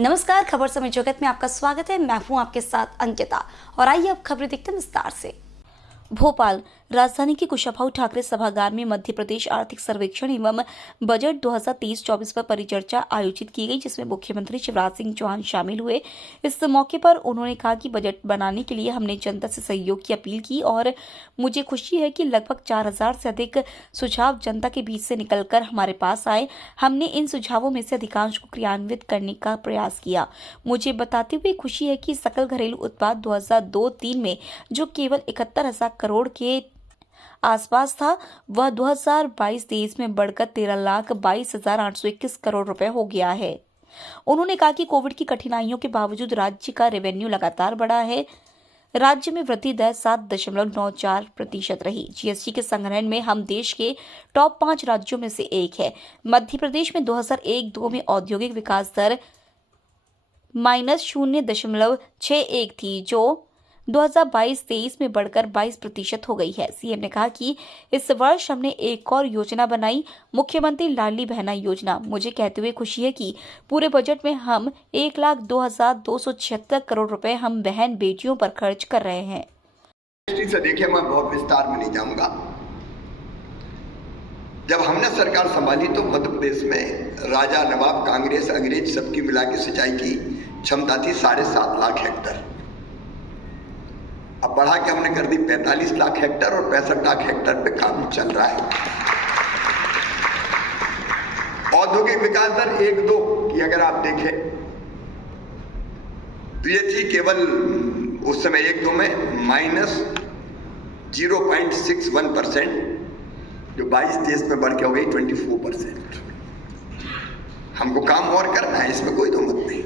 नमस्कार, खबर समय जगत में आपका स्वागत है। मैं हूं आपके साथ अंकिता और आइए अब खबरें देखते हैं विस्तार से। भोपाल राजधानी के कुशाभाऊ ठाकरे सभागार में मध्य प्रदेश आर्थिक सर्वेक्षण एवं बजट 2023-24 पर परिचर्चा आयोजित की गई, जिसमें मुख्यमंत्री शिवराज सिंह चौहान शामिल हुए। इस मौके पर उन्होंने कहा कि बजट बनाने के लिए हमने जनता से सहयोग की अपील की और मुझे खुशी है कि लगभग 4000 से अधिक सुझाव जनता के बीच से निकलकर हमारे पास आए। हमने इन सुझावों में से अधिकांश को क्रियान्वित करने का प्रयास किया। मुझे बताते हुए खुशी है कि सकल घरेलू उत्पाद 2002-03 में जो केवल 71,000 करोड़ के आसपास था, वह 2022-23 में बढ़कर 13,22,821 करोड़ रुपए हो गया है। उन्होंने कहा कि कोविड की कठिनाइयों के बावजूद राज्य का रेवेन्यू लगातार बढ़ा है। राज्य में वृद्धि दर 7.94% रही। जीएसटी के संग्रहण में हम देश के टॉप 5 राज्यों में से एक है। मध्य प्रदेश में 2001-02 में औद्योगिक विकास दर -0.61 थी, जो 2022-23 में बढ़कर 22% हो गई है। सीएम ने कहा कि इस वर्ष हमने एक और योजना बनाई, मुख्यमंत्री लाडली बहना योजना। मुझे कहते हुए खुशी है कि पूरे बजट में हम 1,02,276 करोड़ रुपए हम बहन बेटियों पर खर्च कर रहे हैं। से देखिए, मैं बहुत विस्तार में नहीं जाऊंगा। जब हमने सरकार संभाली तो मध्य प्रदेश में राजा नवाब कांग्रेस अंग्रेज सबकी मिला के सिंचाई की क्षमता थी 7.5 लाख हेक्टर। अब बढ़ा के हमने कर दी 45 लाख हेक्टर और 65 लाख हेक्टर पे काम चल रहा है। औद्योगिक विकास दर 1-2 की अगर आप देखें तो ये थी केवल उस समय 1-2 में -0.61%, जो 22-23 में बढ़ के हो गई 24%। हमको काम और करना है, इसमें कोई दो मत नहीं,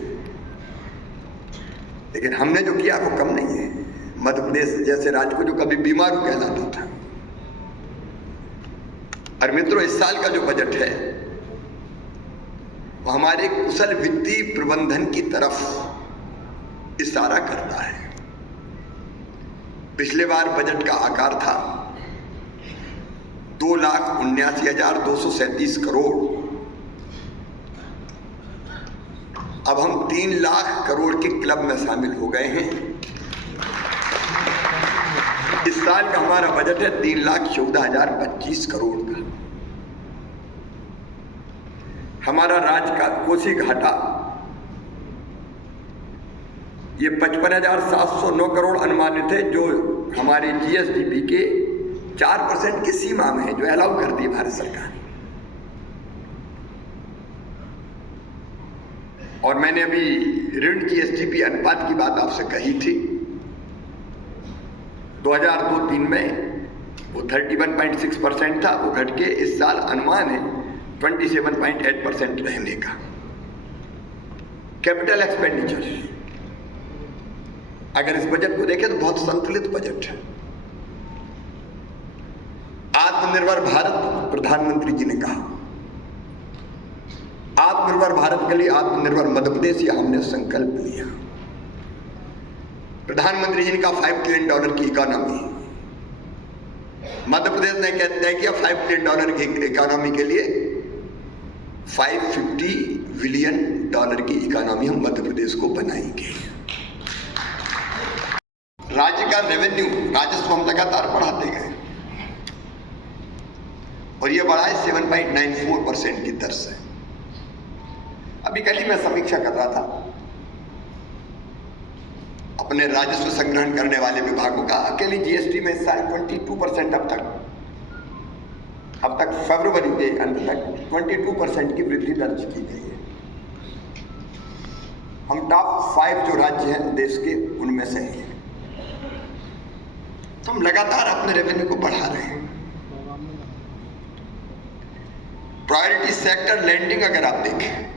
लेकिन हमने जो किया वो कम नहीं है। मध्य प्रदेश जैसे राज्य को जो कभी बीमारू कहलाता था। और मित्रों, इस साल का जो बजट है वो हमारे कुशल वित्तीय प्रबंधन की तरफ इशारा करता है। पिछले बार बजट का आकार था 2,79,237 करोड़। अब हम 3 लाख करोड़ के क्लब में शामिल हो गए हैं। इस साल का हमारा बजट है 3,14,025 करोड़ का। हमारा राज्य का कोसी घाटा ये 55,709 करोड़ अनुमानित है, जो हमारे जीएसडीपी के 4% की सीमा में है, जो अलाउ करती है भारत सरकार। और मैंने अभी ऋण जीएसडीपी अनुपात की बात आपसे कही थी। 2002-03 में वो 31.6% था, वो घट के इस साल अनुमान है 27.8% रहने का। कैपिटल एक्सपेंडिचर अगर इस बजट को देखें तो बहुत संतुलित बजट है। आत्मनिर्भर भारत, प्रधानमंत्री जी ने कहा, आत्मनिर्भर भारत के लिए आत्मनिर्भर मध्य प्रदेश, यह हमने संकल्प लिया। प्रधानमंत्री जी ने कहा 5 ट्रिलियन डॉलर की इकोनॉमी। मध्य प्रदेश ने तय किया 5 ट्रिलियन डॉलर की इकोनॉमी के लिए 550 बिलियन डॉलर की इकोनॉमी हम मध्य प्रदेश को बनाएंगे। राज्य का रेवेन्यू, राजस्व हम लगातार बढ़ाते गए और यह बढ़ा है 7.94% की दर से। अभी कल ही मैं समीक्षा कर रहा था अपने राजस्व संग्रहण करने वाले विभागों का। अकेली जीएसटी में इस साल 22% अब तक फरवरी के अंत तक 22% की वृद्धि दर्ज की गई है। हम टॉप 5 जो राज्य हैं देश के, उनमें से हैं। तो हम लगातार अपने रेवेन्यू को बढ़ा रहे हैं। प्रायोरिटी सेक्टर लैंडिंग अगर आप देखें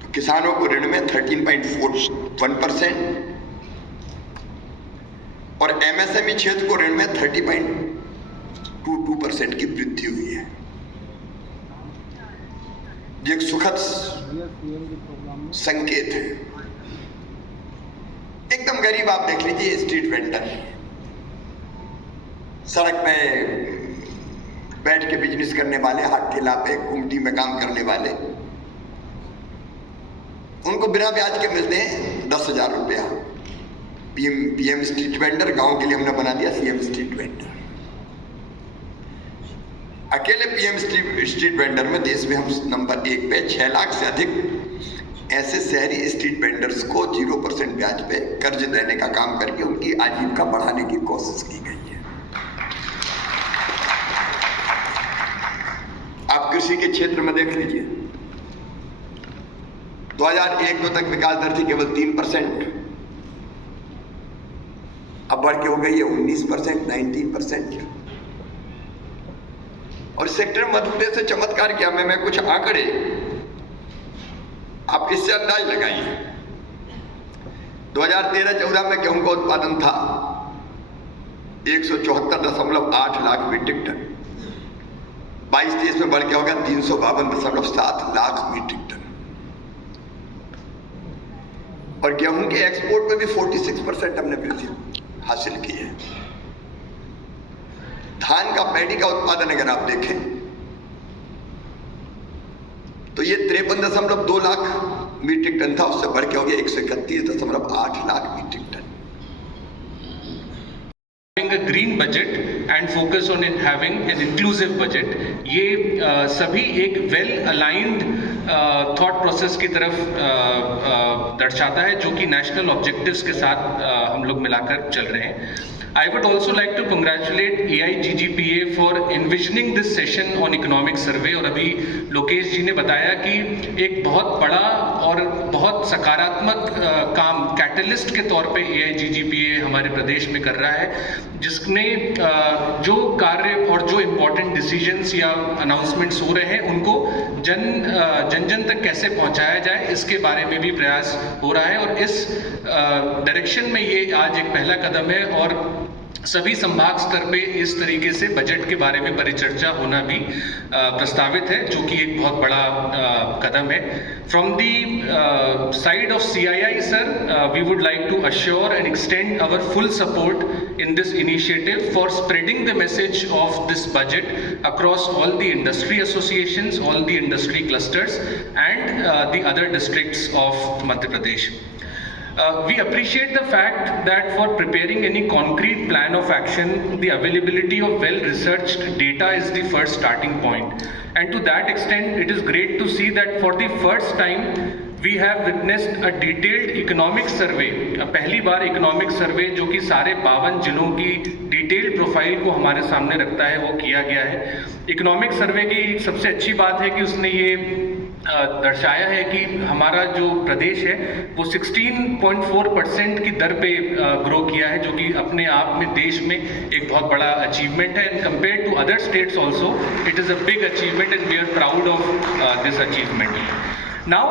तो किसानों को ऋण में 13.41% और एमएसएमई क्षेत्र को ऋण में 30.22% की वृद्धि हुई है। ये एक सुखद संकेत है। एकदम गरीब आप देख लीजिए, स्ट्रीट वेंडर, सड़क पे बैठ के बिजनेस करने वाले, हाथ ठेला पे कुमटी में काम करने वाले, उनको बिना ब्याज के मिलते हैं 10,000 रुपया। पीएम स्ट्रीट वेंडर, गांव के लिए हमने बना दिया सीएम स्ट्रीट वेंडर। अकेले पीएम स्ट्रीट वेंडर में देश में हम नंबर 1 पे 6 लाख से अधिक ऐसे शहरी स्ट्रीट वेंडर्स को 0% ब्याज पे कर्ज देने का काम करके उनकी आजीविका बढ़ाने की कोशिश की गई है। आप कृषि के क्षेत्र में देख लीजिए, 2001-2 तक विकास दर थी केवल 3%, अब बढ़ के हो गई है 19%, 19%। और सेक्टर मध्य प्रदेश से चमत्कार किया। मैं कुछ आंकड़े आप इससे अंदाज लगाइए। 2013-14 में गेहूं का उत्पादन था 174.8 लाख मीट्रिक टन, 22-23 में बढ़ के हो गया 352.7 लाख मीट्रिक टन। और गेहूं के एक्सपोर्ट में भी 46% हमने वृद्धि हासिल की है। धान का, पैडी का उत्पादन अगर आप देखें तो ये 53.2 लाख मीट्रिक टन था, उससे बढ़ के हो गया 131.8 lakh metric ton. Having a green budget and focus on having an inclusive budget, ये सभी एक well aligned thought process की तरफ दर्शाता है, जो कि national objectives के साथ हम लोग मिलाकर चल रहे हैं। I would also like to congratulate AIGGPA for envisioning this session on economic survey। और अभी लोकेश जी ने बताया कि एक बहुत बड़ा और बहुत सकारात्मक काम कैटलिस्ट के तौर पे AIGGPA हमारे प्रदेश में कर रहा है, जिसने जो कार्य और जो इम्पोर्टेंट डिसीजंस या अनाउंसमेंट्स हो रहे हैं उनको जन तक कैसे पहुंचाया जाए, इसके बारे में भी प्रयास हो रहा है। और इस डायरेक्शन में ये आज एक पहला कदम है और सभी संभाग स्तर पे इस तरीके से बजट के बारे में परिचर्चा होना भी प्रस्तावित है, जो कि एक बहुत बड़ा कदम है। From the side of CII sir, we would like to assure and extend our full support in this initiative for spreading the message of this budget across all the industry associations, all the industry clusters and the other districts of Madhya Pradesh. We appreciate the fact that for preparing any concrete plan of action, the availability of well-researched data is the first starting point. And to that extent, it is great to see that for the first time, we have witnessed a detailed economic survey। पहली बार economic survey जो कि सारे 52 जिलों की detailed profile को हमारे सामने रखता है, वो किया गया है। इकोनॉमिक सर्वे की सबसे अच्छी बात है कि उसने ये दर्शाया है कि हमारा जो प्रदेश है वो 16.4% की दर पे ग्रो किया है, जो कि अपने आप में देश में एक बहुत बड़ा अचीवमेंट है। And compare to other states also it is a big achievement and we are proud of this achievement. Now,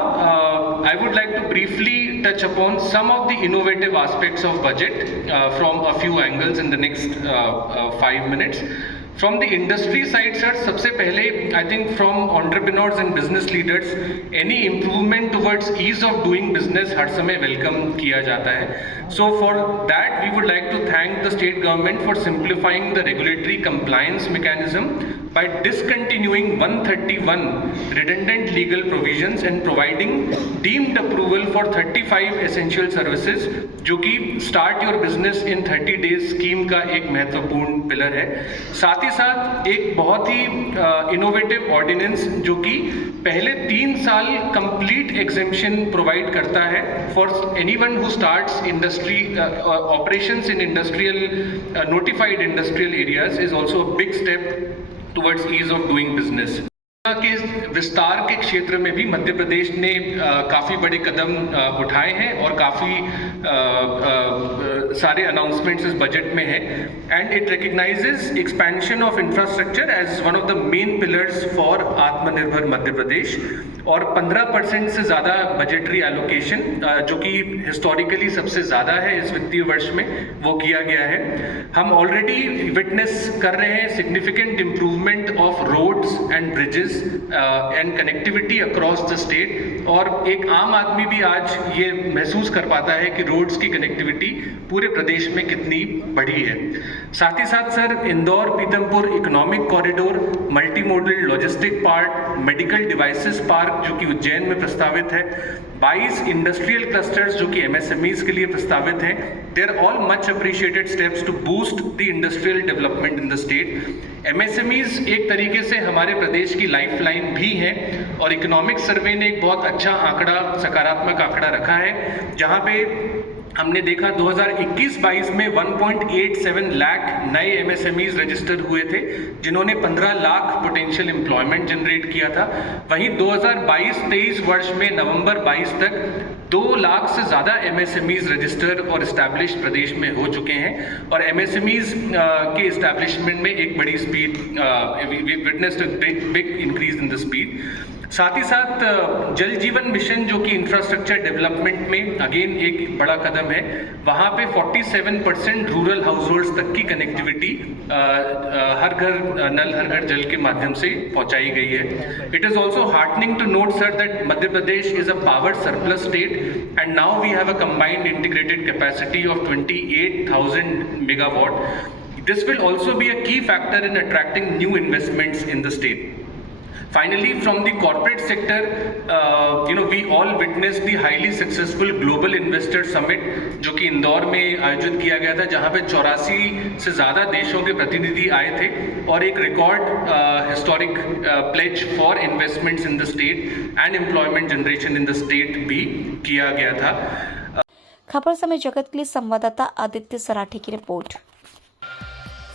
I would like to briefly touch upon some of the innovative aspects of budget from a few angles in the next 5 minutes. From the industry side, sir, सबसे पहले I think from entrepreneurs and business leaders, any improvement towards ease of doing business हर समय welcome किया जाता है. So for that, we would like to thank the state government for simplifying the regulatory compliance mechanism by discontinuing 131 redundant legal provisions and providing deemed approval for 35 essential services, जो कि start your business in 30 days scheme का एक महत्वपूर्ण pillar है. साथ ही साथ एक बहुत ही इनोवेटिव ऑर्डिनेंस जो कि पहले 3 साल कंप्लीट एग्जेम्पशन प्रोवाइड करता है for anyone who starts industry operations in industrial notified industrial areas is also a big step towards ease of doing business. के विस्तार के क्षेत्र में भी मध्य प्रदेश ने काफ़ी बड़े कदम उठाए हैं और काफ़ी सारे अनाउंसमेंट्स इस बजट में हैं. And it recognises expansion of infrastructure as one of the main pillars for Aatmanirbhar Madhya प्रदेश. और 15% से ज़्यादा बजटरी एलोकेशन जो कि हिस्टोरिकली सबसे ज़्यादा है इस वित्तीय वर्ष में, वो किया गया है. हम ऑलरेडी विटनेस कर रहे हैं significant improvement of roads and bridges and connectivity across the state. और एक आम आदमी भी आज ये महसूस कर पाता है कि रोड्स की कनेक्टिविटी पूरे प्रदेश में कितनी बढ़ी है। साथ ही साथ sir, Indore Pithampur economic corridor, multi modal logistic park, medical devices park जो कि उज्जैन में प्रस्तावित है, 22 इंडस्ट्रियल क्लस्टर्स जो कि MSMEs के लिए प्रस्तावित हैं, they are all much appreciated steps to boost the industrial development in the state. MSMEs एक तरीके से हमारे प्रदेश की लाइफलाइन भी हैं और इकोनॉमिक सर्वे ने एक बहुत अच्छा आंकड़ा, सकारात्मक आंकड़ा रखा है, जहां पे हमने देखा 2021-22 में 1.87 लाख नए MSMEs रजिस्टर हुए थे, जिन्होंने 15 लाख पोटेंशियल एम्प्लॉयमेंट जनरेट किया था। वहीं 2022-23 वर्ष में नवंबर 22 तक 2 लाख से ज़्यादा MSMEs रजिस्टर और इस्टेब्लिश प्रदेश में हो चुके हैं और MSMEs के इस्टेब्लिशमेंट में एक बड़ी speed, witnessed big increase in the speed. साथ ही साथ जल जीवन मिशन जो कि इंफ्रास्ट्रक्चर डेवलपमेंट में अगेन एक बड़ा कदम है, वहाँ पे 47% रूरल हाउस होल्ड्स तक की कनेक्टिविटी हर घर नल हर घर जल के माध्यम से पहुँचाई गई है। It is also heartening to note sir that Madhya Pradesh is a power surplus state and now we have a combined integrated capacity of 28,000 megawatt. This will also be a key factor in attracting new investments in the state. Finally, from the corporate sector, we all witnessed the highly successful Global Investor Summit जो कि इंदौर में आयोजित किया गया था, जहां पे 84 से ज़्यादा देशों के प्रतिनिधि आए थे और एक record historic pledge for investments in the state and employment generation in the state भी किया गया था। खबर समय जगत के लिए संवाददाता आदित्य सराठे की report.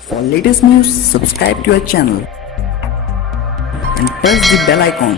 For latest news, subscribe to our channel and press the bell icon